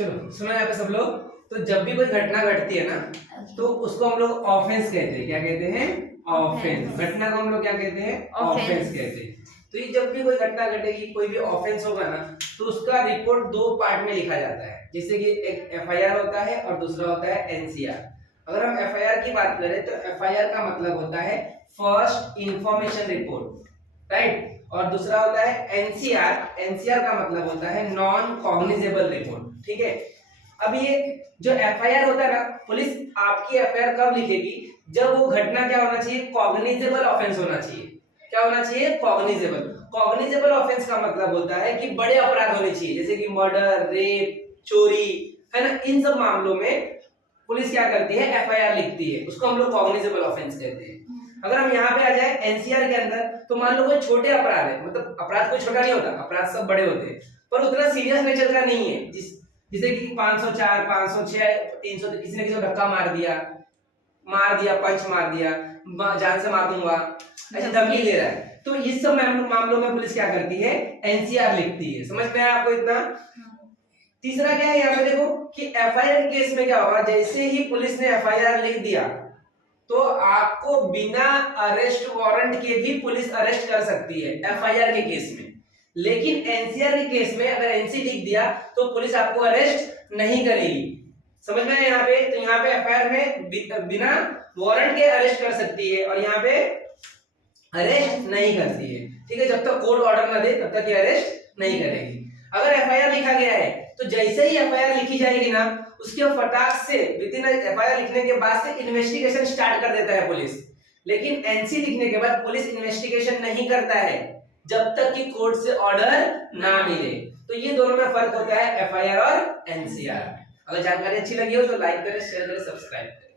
चलो सुनो यहाँ पे सब लोग। तो जब भी कोई घटना घटती है ना तो उसको हम लोग ऑफेंस कहते हैं। क्या कहते हैं? ऑफेंस। घटना को हम लोग क्या कहते हैं? ऑफेंस कहते हैं। तो ये जब भी कोई घटना घटेगी, कोई भी ऑफेंस होगा ना, तो उसका रिपोर्ट दो पार्ट में लिखा जाता है। जैसे कि एक एफआईआर होता है और दूसरा होता है एनसीआर। अगर हम एफआईआर की बात करें तो एफआईआर का मतलब होता है फर्स्ट इंफॉर्मेशन रिपोर्ट, राइट। और दूसरा होता है एनसीआर। एनसीआर का मतलब होता है नॉन कॉग्निजेबल रिपोर्ट, ठीक है। अब ये जो एफआईआर होता है ना, पुलिस आपकी एफआईआर कब लिखेगी? जब वो घटना क्या होना चाहिए? कॉग्निजेबल ऑफेंस होना चाहिए। क्या होना चाहिए? कॉग्निजेबल। कॉग्निजेबल ऑफेंस का मतलब होता है कि बड़े अपराध होने चाहिए, जैसे कि मर्डर, रेप, चोरी, है ना। इन सब मामलों में पुलिस क्या करती है? एफआईआर लिखती है। उसको हम लोग कॉग्निजेबल ऑफेंस कहते हैं। अगर हम यहाँ पे आ जाए एनसीआर के अंदर, तो मान लो कोई छोटे अपराध है, मतलब अपराध कोई छोटा नहीं होता, अपराध सब बड़े होते हैं, पर उतना सीरियस नेचर का नहीं है। जैसे कि 504, 506, 300, किसी ने किसी को धक्का मार दिया, पंच मार दिया, जान से मार दूंगा, ऐसी धमकी दे रहा है, तो इस सब मामलों में पुलिस क्या करती है? एनसीआर लिखती है। समझ में आया आपको इतना? तीसरा क्या है यहाँ पे देखो कि एफआईआर के केस में क्या होगा? जैसे ही पुलिस ने एफआईआर लिख दिया तो आपको बिना अरेस्ट वारंट के भी पुलिस अरेस्ट कर सकती है एफआईआर के केस में। लेकिन एनसीआर के केस में अगर एनसी लिख दिया तो पुलिस आपको अरेस्ट नहीं करेगी। समझ में? यहाँ पे तो यहाँ पे एफआईआर में बिना वारंट के अरेस्ट कर सकती है और यहाँ पे अरेस्ट नहीं करती है, ठीक है। जब तक कोर्ट ऑर्डर न दे तब तक ये अरेस्ट नहीं करेगी। अगर एफआईआर लिखा गया है तो जैसे ही एफआईआर लिखी जाएगी ना, उसके फटाक से विदिन एफआईआर लिखने के बाद से इन्वेस्टिगेशन स्टार्ट कर देता है पुलिस। लेकिन एनसी लिखने के बाद पुलिस इन्वेस्टिगेशन नहीं करता है जब तक कि कोर्ट से ऑर्डर ना मिले। तो ये दोनों में फर्क होता है एफआईआर और एनसीआर। अगर जानकारी अच्छी लगी हो तो लाइक करें, शेयर करें, सब्सक्राइब करें।